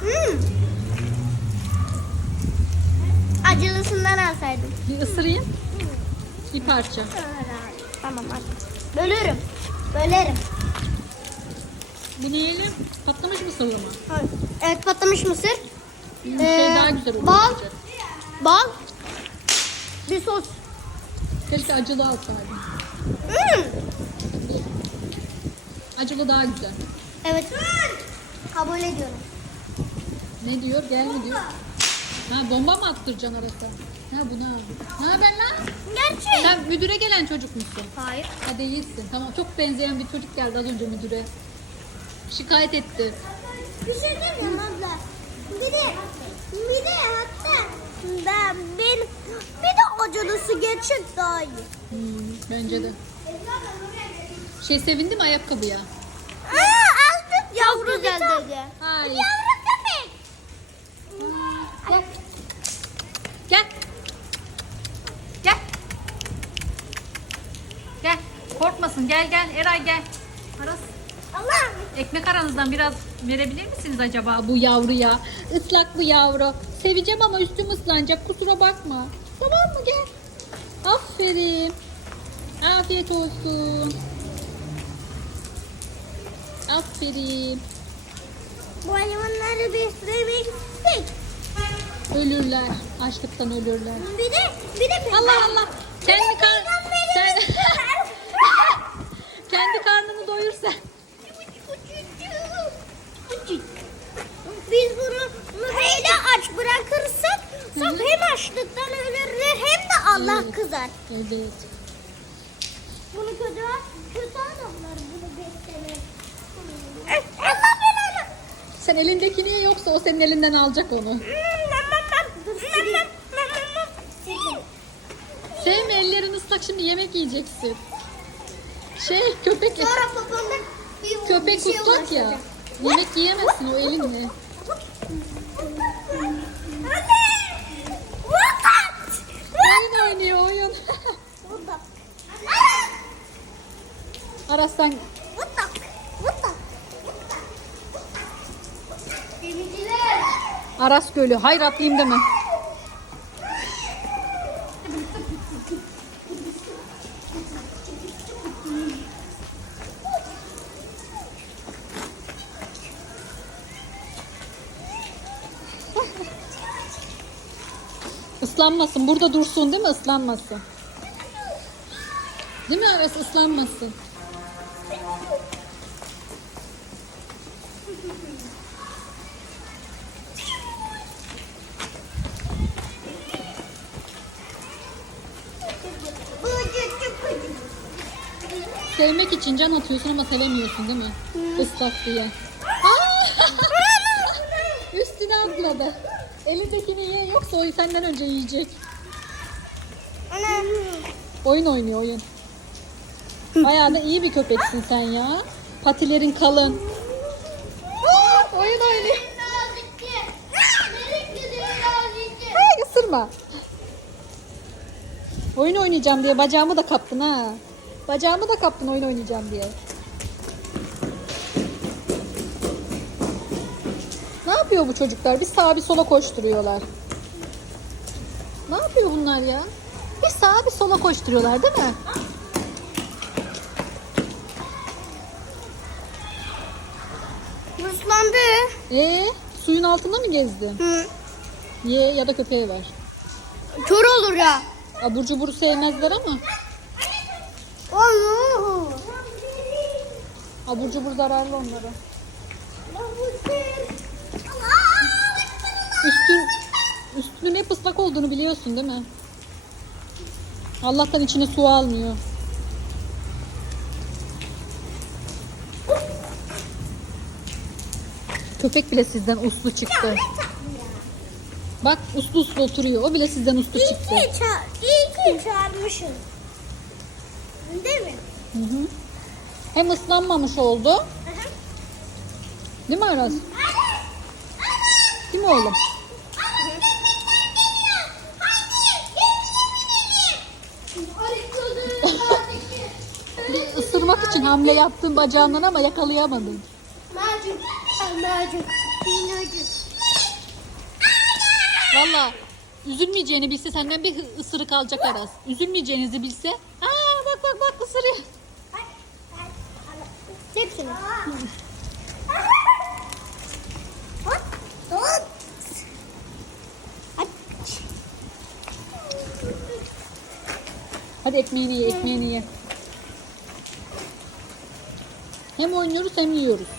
Hmm. Acılısından alsaydım. Bir ısırayım. Bir parça. Tamam hadi. Bölürüm. Bölerim. Bunu yiyelim. Patlamış mısırlı mı? Hayır. Evet patlamış mısır. Bir Ee, şey daha güzel olur. bal. bence. Bal. Bir sos. Keşke acılı alsaydım. Hmm. Acılı daha güzel. Evet. Kabul ediyorum. Ne diyor? Gel mi diyor? Ha bomba mı attıracaksın arası? Ha buna. Ne haber lan? Gerçek. Sen müdüre gelen çocuk musun? Hayır. Ha değilsin. Tamam çok benzeyen bir çocuk geldi az önce müdüre. Şikayet etti. Bir şey diyeceğim abla. Bir de bir de hatta ben ben bir de acılısı gerçek daha iyi. Hmm, bence de. Şey sevindi mi ayakkabıya? Aa, aldık yavru. Hayır. Yavru köpek. Gel. Gel. Gel. Gel. Korkmasın. Gel gel. Eray gel. Aras. Allah. Ekmek aranızdan biraz verebilir misiniz acaba bu yavruya? Islak bu yavru. Seveceğim ama üstüm ıslanacak. Kusura bakma. Tamam mı? Gel. Aferin. Afiyet olsun. Aferin. Bu hayvanları beslemek istek. Ölürler. Açlıktan ölürler. Bir de bir de Allah Allah. Kendi kar sen açlıktan ölürler hem de Allah kızar. Evet. Bunu kötü kötü adamlar bunu beslenir. Allah belanı. Sen elindekini ye yoksa o senin elinden alacak onu. Sevme ellerin ıslak şimdi yemek yiyeceksin. Şey köpek Sonra bir köpek bir şey ıslak ya. Yemek yiyemezsin o elinle. Oynuyor oyun. What? Aras sen? Denizciler. Aras Gölü. Hayır atlayayım deme. Islanmasın. Burada dursun değil mi? Islanmasın. Değil mi Aras? Islanmasın. Sevmek için can atıyorsun ama sevemiyorsun değil mi? Islak diye. Üstüne atladı. Elindekini ye yoksa o senden önce yiyecek. Anne. Oyun oynuyor oyun. Bayağı da iyi bir köpeksin sen ya. Patilerin kalın. oyun oynuyor. Hey, ısırma. Oyun oynayacağım diye bacağımı da kaptın ha. Bacağımı da kaptın oyun oynayacağım diye. Yapıyor bu çocuklar? Bir sağa bir sola koşturuyorlar. Ne yapıyor bunlar ya? Bir sağa bir sola koşturuyorlar değil mi? Islandı. Ee, suyun altında mı gezdin? Hı. Ye ya da köpeğe ver. Kör olur ya. Abur cubur sevmezler ama Allah. abur cubur zararlı onlara. Üstün, üstünün hep ıslak olduğunu biliyorsun değil mi? Allah'tan içine su almıyor. Köpek bile sizden uslu çıktı. Bak uslu uslu oturuyor. O bile sizden uslu İyi çıktı. ki, ça iyi ki çağırmışsın. Değil mi? Hı hı. Hem ıslanmamış oldu. Değil mi Aras? Değil mi oğlum? Bir ısırmak için hamle yaptın bacağından ama yakalayamadın. Macun. Macun. Macun. Valla üzülmeyeceğini bilse senden bir ısırık alacak Aras. Üzülmeyeceğinizi bilse. Aa bak bak bak ısırıyor. Hepsini. Hadi ekmeğini ye ekmeğini ye. Hem oynuyoruz hem yiyoruz.